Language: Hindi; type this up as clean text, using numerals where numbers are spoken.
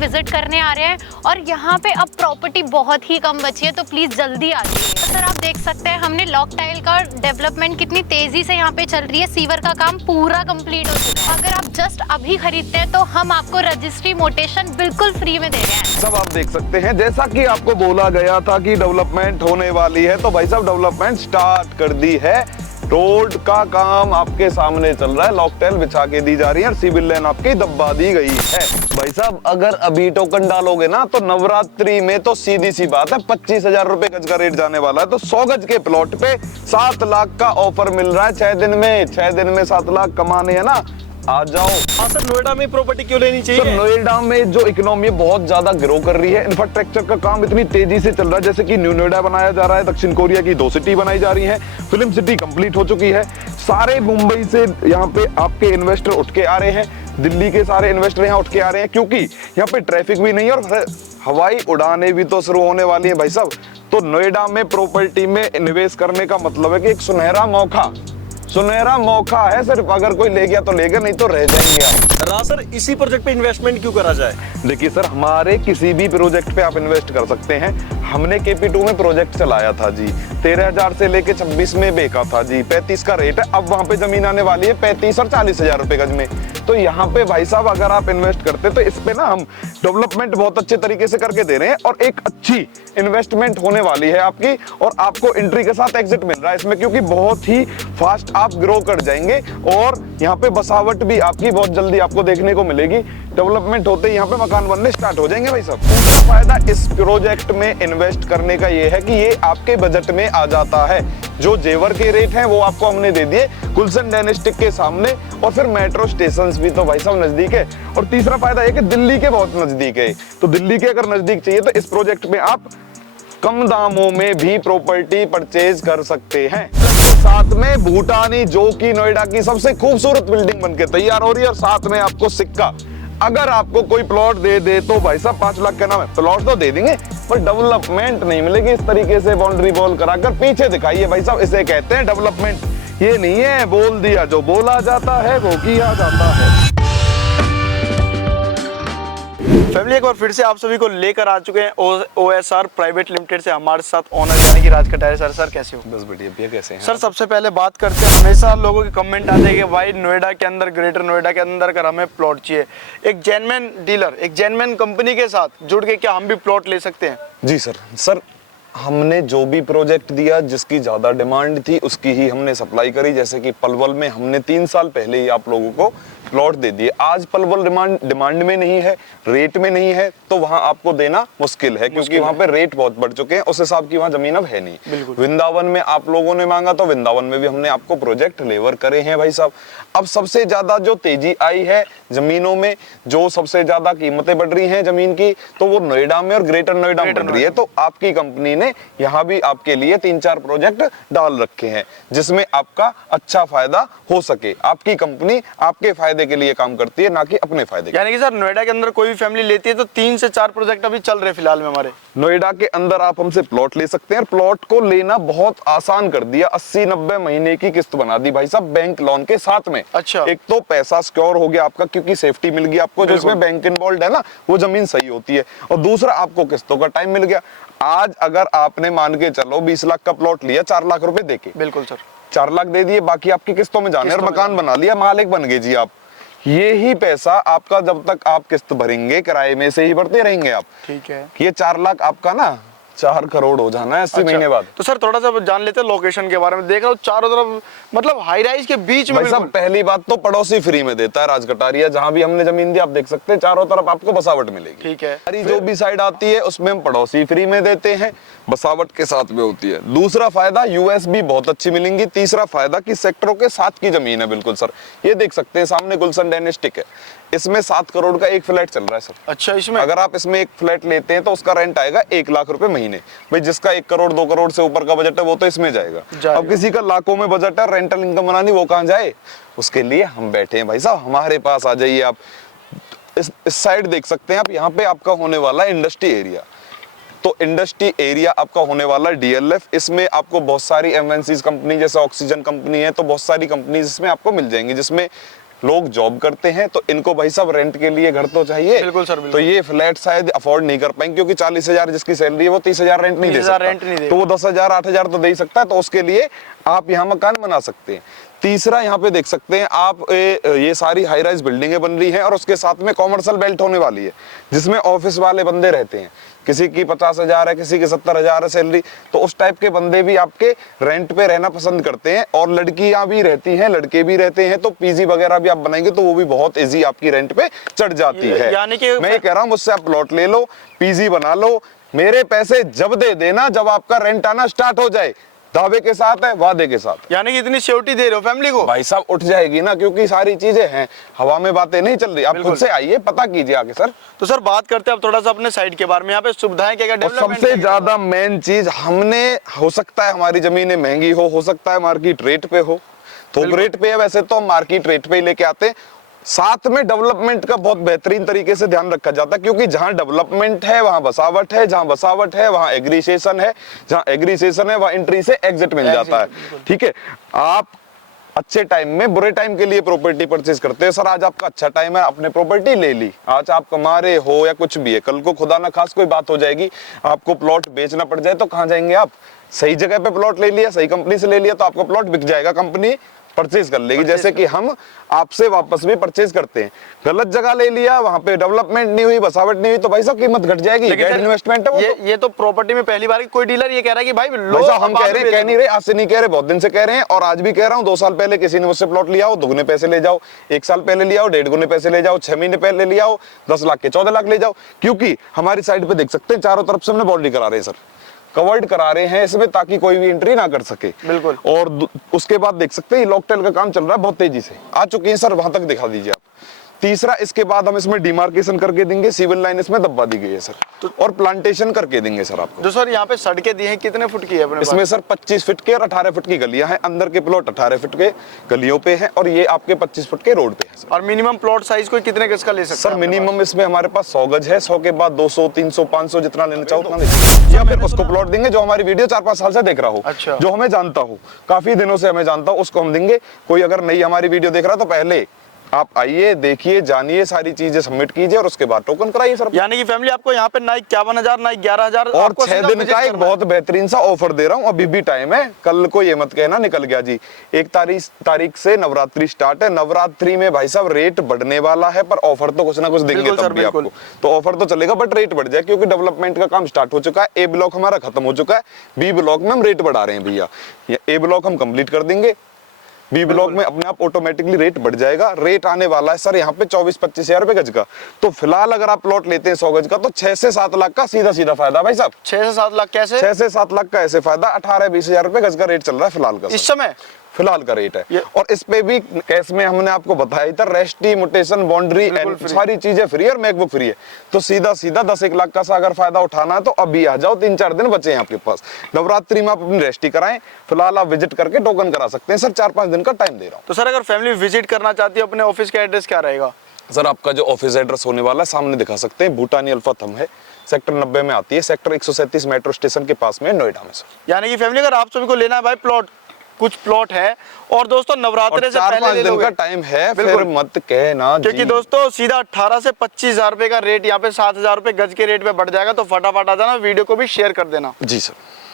विजिट करने आ रहे हैं और यहाँ पे अब प्रॉपर्टी बहुत ही कम बची है, तो प्लीज जल्दी आ जाइए। तो सर आप देख सकते हैं हमने लॉक टाइल का डेवलपमेंट कितनी तेजी से यहाँ पे चल रही है, सीवर का काम पूरा कंप्लीट हो चुका है। अगर आप जस्ट अभी खरीदते हैं तो हम आपको रजिस्ट्री मोटेशन बिल्कुल फ्री में दे रहे हैं। सब आप देख सकते हैं, जैसा कि आपको बोला गया था कि डेवलपमेंट होने वाली है, तो भाई साहब डेवलपमेंट स्टार्ट कर दी है। रोड का काम आपके सामने चल रहा है, लॉक टाइल बिछा के दी जा रही है और सिविल लाइन आपकी दबा दी गई है। भाई साहब अगर अभी टोकन डालोगे ना तो नवरात्रि में तो सीधी सी बात है 25,000 रुपए गज का रेट जाने वाला है। तो 100 गज के प्लॉट पे 7 लाख का ऑफर मिल रहा है 6 दिन में। 6 दिन में 7 लाख कमाने हैं ना, आ जाओ। हाँ सर, नोएडा में प्रॉपर्टी क्यों लेनी चाहिए? सर नोएडा में जो इकोनॉमी बहुत ज्यादा ग्रो कर रही है, इंफ्रास्ट्रक्चर का काम इतनी तेजी से चल रहा है, जैसे कि न्यू नोएडा बनाया जा रहा है, दक्षिण कोरिया की 2 सिटी बनाई जा रही है, फिल्म सिटी कंप्लीट हो चुकी है। सारे मुंबई से यहाँ पे आपके इन्वेस्टर उठ के आ रहे हैं, दिल्ली के सारे इन्वेस्टर यहाँ उठ के आ रहे हैं, क्योंकि यहाँ पे ट्रैफिक भी नहीं है और हवाई उड़ानें भी तो शुरू होने वाली है भाई साहब। तो नोएडा में प्रॉपर्टी में इन्वेस्ट करने का मतलब है कि एक सुनहरा मौका है। सिर्फ अगर कोई ले गया तो ले गया, नहीं तो रह जाएंगे आप। सर इसी प्रोजेक्ट पे इन्वेस्टमेंट क्यों करा जाए? देखिए सर, हमारे किसी भी प्रोजेक्ट पे आप इन्वेस्ट कर सकते हैं। हमने KP2 में प्रोजेक्ट चलाया था जी, 13,000 से लेके 26 में बेचा था जी, 35 का रेट है। अब वहां पे जमीन आने वाली है 35 और 40,000 रुपए गज में। तो यहाँ पे भाई साहब अगर आप इन्वेस्ट करते तो इस पे ना हम डेवलपमेंट बहुत अच्छे तरीके से करके दे रहे हैं और एक अच्छी इन्वेस्टमेंट होने वाली है आपकी, और आपको एंट्री के साथ एग्जिट मिल रहा है इसमें, क्योंकि बहुत ही फास्ट आप ग्रो कर जाएंगे और यहाँ पे बसावट भी आपकी बहुत जल्दी आपको देखने को मिलेगी। डेवलपमेंट होते ही यहाँ पे मकान बनने स्टार्ट हो जाएंगे भाई साहब। दूसरा फायदा इस प्रोजेक्ट में इन्वेस्ट करने का ये है कि ये आपके बजट में आ जाता है। जो जेवर के रेट हैं वो आपको हमने दे दिए गुलशन डायनेस्टिक के सामने, और फिर मेट्रो स्टेशंस भी तो भाई साहब नजदीक है। और तीसरा फायदा ये कि दिल्ली के बहुत नजदीक है, तो दिल्ली के अगर नजदीक चाहिए तो इस प्रोजेक्ट में आप कम दामों में भी प्रॉपर्टी परचेज कर सकते हैं। साथ में भूटानी, जो कि नोएडा की सबसे खूबसूरत बिल्डिंग बनके तैयार हो रही है, और साथ में आपको सिक्का। अगर आपको कोई प्लॉट दे तो भाई साहब 5 लाख का नाम है, प्लॉट तो दे देंगे पर डेवलपमेंट नहीं मिलेगी। इस तरीके से बाउंड्री वॉल कराकर पीछे दिखाइए भाई साहब, इसे कहते हैं डेवलपमेंट। ये नहीं है बोल दिया, जो बोला जाता है वो किया जाता है। फैमिली एक बार फिर से आप सभी को लेकर आ चुके हैं OSR प्राइवेट लिमिटेड से। हमारे साथ ओनर यानी कि राज कटारे सर। सर कैसे हो? बस बढ़िया भैया, कैसे हैं? सर सबसे पहले बात करते हैं, हमेशा लोगों के कमेंट आते हैं कि भाई नोएडा के अंदर, ग्रेटर नोएडा के अंदर अगर हमें प्लॉट चाहिए, एक जेन्युइन डीलर, एक जेन्युइन कंपनी के साथ जुड़ के क्या हम भी प्लॉट ले सकते हैं? जी सर हमने जो भी प्रोजेक्ट दिया, जिसकी ज़्यादा डिमांड थी उसकी ही हमने सप्लाई करी। जैसे कि पलवल में हमने 3 साल पहले ही आप लोगों को प्लॉट दे दिए। आज पलवल डिमांड में नहीं है, रेट में नहीं है, तो वहां आपको देना मुश्किल है, क्योंकि वहां पे रेट बहुत बढ़ चुके हैं। उस हिसाब की वहां जमीन अब है नहीं। वृंदावन में आप लोगों ने मांगा तो वृंदावन में भी हमने आपको प्रोजेक्ट लेवर करे हैं भाई साहब। अब सबसे ज्यादा जो तेजी आई है जमीनों में, जो सबसे ज्यादा कीमतें बढ़ रही हैं जमीन की, तो वो नोएडा में और ग्रेटर नोएडा में बढ़ रही है। तो आपकी कंपनी ने यहाँ भी आपके लिए 3-4 प्रोजेक्ट डाल रखे हैं, जिसमें आपका अच्छा फायदा हो सके। आपकी कंपनी आपके फायदे के लिए काम करती है, ना कि अपने फायदे। यानी कि सर नोएडा के अंदर कोई भी फैमिली लेती है तो 3 से 4 प्रोजेक्ट अभी चल रहे फिलहाल में हमारे नोएडा के अंदर। आप हमसे प्लॉट ले सकते हैं। प्लॉट को लेना बहुत आसान कर दिया, 80-90 महीने की किस्त बना दी भाई साहब, बैंक लोन के साथ में। अच्छा। एक तो पैसा सिक्योर हो गया आपका, क्योंकि सेफ्टी मिल गई आपको, जिसमें बैंक इन्वॉल्व है ना, वो जमीन सही होती है। और दूसरा, आपको किस्तों का टाइम मिल गया। आज अगर आपने मान के चलो 20 लाख का प्लॉट लिया 4 लाख रुपए देके, बिल्कुल सर 4 लाख दे दिए, बाकी आपकी किस्तों में जाने, और मकान बना लिया, मालिक बन गए जी आप। ये ही पैसा आपका जब तक आप किस्त भरेंगे, किराए में से ही भरते रहेंगे आप। ठीक है। ये 4 लाख आपका ना 4 करोड़ हो जाना है 80 महीने बाद। तो सर थोड़ा सा जान लेते हैं लोकेशन के बारे में। देख रहा हूँ चारों तरफ मतलब हाई राइज के बीच में। सब पहली बात तो पड़ोसी फ्री में देता है राज कटारिया। जहां भी हमने जमीन दी आप देख सकते हैं, चारों तरफ आपको बसावट मिलेगी। ठीक है। हमारी जो भी साइड आती है उसमें हम पड़ोसी फ्री में देते हैं, बसावट के साथ में होती है। दूसरा फायदा, यूएसबी बहुत अच्छी मिलेंगी। तीसरा फायदा कि सेक्टरों के साथ की जमीन है। बिल्कुल सर, ये देख सकते हैं सामने गुलशन डायनेस्टिक है, इसमें 7 करोड़ का एक फ्लैट चल रहा है सर। अच्छा, इसमें अगर आप इसमें एक फ्लैट लेते हैं तो उसका रेंट आएगा 1 लाख रुपए महीने। भाई जिसका 1 करोड़ 2 करोड़ से ऊपर का बजट है वो तो इसमें जाएगा। अब किसी का लाखों में बजट है, रेंटल इनकम बनानी, वो कहाँ जाए? उसके लिए हम बैठे हैं भाई साहब, हमारे पास आ जाइए आप। इस साइड देख सकते हैं आप, यहाँ पे आपका होने वाला इंडस्ट्री एरिया। तो इंडस्ट्री एरिया आपका होने वाला DLF। इसमें आपको बहुत सारी MNCs कंपनी, जैसे ऑक्सीजन कंपनी है, तो बहुत सारी कंपनीज इसमें आपको मिल जाएंगी, जिसमें लोग जॉब करते हैं, तो इनको भाई साहब रेंट के लिए घर तो चाहिए। बिल्कुल सर, बिल्कुल। तो ये फ्लैट शायद अफोर्ड नहीं कर पाएंगे, क्योंकि 40,000 जिसकी सैलरी है वो 30,000 रेंट नहीं दे 30,000 सकता, रेंट नहीं देगा। तो वो 10,000 8,000 तो दे ही सकता है। तो उसके लिए आप यहाँ मकान बना सकते हैं। तीसरा यहाँ पे देख सकते हैं आप, ये सारी हाई राइज बिल्डिंगें बन रही हैं और उसके साथ में कॉमर्शियल बेल्ट होने वाली है, जिसमें ऑफिस वाले बंदे रहते हैं। किसी की 50,000 है, किसी की 70,000 है सैलरी, तो उस टाइप के बंदे भी आपके रेंट पे रहना पसंद करते हैं। और लड़कियां भी रहती हैं, लड़के भी रहते हैं, तो पीजी वगैरह भी आप बनाएंगे तो वो भी बहुत इजी आपकी रेंट पे चढ़ जाती है। यानी कि मैं ये कह रहा हूँ, मुझसे आप प्लॉट ले लो, पीजी बना लो, मेरे पैसे जब दे देना जब आपका रेंट आना स्टार्ट हो जाए। दावे के साथ है, वादे के साथ। यानी कि इतनी सिक्योरिटी दे रहे हो फैमिली को? भाई साहब उठ जाएगी ना, क्योंकि सारी चीजें हैं, हवा में बातें नहीं चल रही। आप खुद से आइए, पता कीजिए आगे सर। तो सर बात करते हैं अब थोड़ा सा अपने साइड के बारे में। यहाँ पे सुविधाएं क्या क्या और डेवलपमेंट? सबसे ज्यादा मेन चीज, हमने, हो सकता है हमारी जमीनें महंगी हो सकता है मार्केट रेट पे हो, थोक रेट पे है, वैसे तो हम मार्केट रेट पे ही लेके आते हैं। साथ में डेवलपमेंट का बहुत बेहतरीन तरीके से ध्यान रखा जाता है, क्योंकि जहां डेवलपमेंट है वहां बसावट है, जहां बसावट है वहां एग्रीसेशन है, जहां एग्रीसेशन है वहां एंट्री से एग्जिट मिल जाता है। ठीक है, आप अच्छे टाइम में बुरे टाइम के लिए प्रॉपर्टी परचेज करते हैं। सर आज आपका अच्छा टाइम है, आपने प्रॉपर्टी ले ली, आज आप कमा रहे हो या कुछ भी है, कल को खुदा ना खास कोई बात हो जाएगी, आपको प्लॉट बेचना पड़ जाए, तो कहाँ जाएंगे आप? सही जगह पे प्लॉट ले लिया, सही कंपनी से ले लिया, तो आपका प्लॉट बिक जाएगा, कंपनी परचेज कर लेगी। जैसे कि हम आपसे वापस भी परचेज करते हैं। गलत जगह ले लिया, वहां पे डेवलपमेंट नहीं हुई, बसावट नहीं हुई, तो भाई साहब कीमत घट जाएगी। इन्वेस्टमेंट है वो। ये तो प्रॉपर्टी में पहली बार कोई डीलर ये कह रहा है कि भाई लो। साहब हम कह रहे हैं, कह नहीं रहे, आज से नहीं कह रहे, बहुत दिन से कह रहे हैं, और आज भी कह रहा हूँ। 2 साल पहले किसी ने मुझसे प्लॉट लिया हो, दुगने पैसे ले जाओ। 1 साल पहले लिया हो, 1.5 गुने पैसे ले जाओ। 6 महीने पहले लिया हो, 10 लाख के 14 लाख ले जाओ। क्योंकि हमारी साइड पे देख सकते हैं, चारों तरफ से हमने बाउंड्री करा रहे हैं सर, कवर्ड करा रहे हैं इसमें, ताकि कोई भी एंट्री ना कर सके। बिल्कुल। और उसके बाद देख सकते हैं लॉकटेल का काम चल रहा है बहुत तेजी से, आ चुके हैं सर, वहां तक दिखा दीजिए आप। तीसरा, इसके बाद हम इसमें डिमार्केशन करके देंगे, सिविल लाइन इसमें दबा दी गई है सर, और प्लांटेशन करके देंगे सर आपको। जो सर यहाँ पे सड़कें दी हैं कितने फुट की है अपने इसमें सर 25 फीट के और 18 फीट की गलियां हैं। अंदर के प्लॉट 18 फीट के गलियों पे हैं, और ये आपके 25 फीट के रोड पे है सर। और मिनिमम प्लॉट साइज कोई कितने गज का ले सकते हैं? सर मिनिमम इसमें हमारे पास 100 गज है, 100 के बाद 200, 300, 500 जितना लेना चाहो उतना ले सकते हैं। या फिर उसको प्लॉट देंगे जो हमारी वीडियो 4-5 साल से देख रहा हो, अच्छा। जो हमें जानता हो, काफी दिनों से हमें जानता हो, उसको हम देंगे। कोई अगर नई हमारी वीडियो देख रहा है तो पहले आप आइए, देखिए, जानिए, सारी चीजें सबमिट कीजिए और उसके बाद टोकन कराइए सर। यानी कि फैमिली आपको यहाँ पे ना 51,000 ना 11,000 और 6 दिन का एक बहुत बेहतरीन सा ऑफर दे रहा हूँ, अभी भी टाइम है, कल को ये मत कहना निकल गया जी। 1 तारीख से नवरात्रि स्टार्ट है। नवरात्रि में भाई साहब रेट बढ़ने वाला है, पर ऑफर तो कुछ ना कुछ देंगे तब भी आपको। तो ऑफर तो चलेगा बट रेट बढ़ जाए, क्योंकि डेवलपमेंट का काम स्टार्ट हो चुका है। ए ब्लॉक हमारा खत्म हो चुका है, बी ब्लॉक में हम रेट बढ़ा रहे हैं भैया। ए ब्लॉक हम कंप्लीट कर देंगे, बी ब्लॉक में अपने आप ऑटोमेटिकली रेट बढ़ जाएगा। रेट आने वाला है सर यहाँ पे 24-25 हजार रुपए गज का। तो फिलहाल अगर आप प्लॉट लेते हैं 100 गज का, तो 6 से 7 लाख का सीधा सीधा फायदा भाई साहब। 6 से 7 लाख कैसे? 6 से 7 लाख का ऐसे फायदा, 18-20 हजार रुपए गज का रेट चल रहा है फिलहाल का इस समय, फिलहाल का रेट है। और इस पे भी कैश में हमने आपको बताया था, रेस्टी, मुटेशन, बाउंड्री, सारी चीजें फ्री और मैकबुक फ्री है। तो सीधा सीधा 10-1 लाख का अगर फायदा उठाना है तो अभी आ जाओ, 3-4 दिन बचे हैं आपके पास। नवरात्रि में आप अपनी रेस्टी कराएं, फिलहाल आप विजिट करके टोकन करा सकते हैं सर, 4-5 दिन का टाइम दे रहा हूँ। तो सर अगर फैमिली विजिट करना चाहती है, अपने ऑफिस का एड्रेस क्या रहेगा? सर आपका जो ऑफिस एड्रेस होने वाला है सामने दिखा सकते हैं, भूटानी अल्फा थंब है, सेक्टर 90 में आती है, सेक्टर 137 मेट्रो स्टेशन के पास में, नोएडा में सर। यानी कि फैमिली अगर आप सभी को लेना है भाई प्लॉट, कुछ प्लॉट है, और दोस्तों नवरात्रि से पहले ले लोगे, का टाइम है, फिर मत कहना, क्योंकि दोस्तों सीधा 18 से 25 हजार रुपए का रेट यहाँ पे 7 हजार रुपए गज के रेट पे बढ़ जाएगा। तो फटाफट आ जाना, वीडियो को भी शेयर कर देना। जी सर।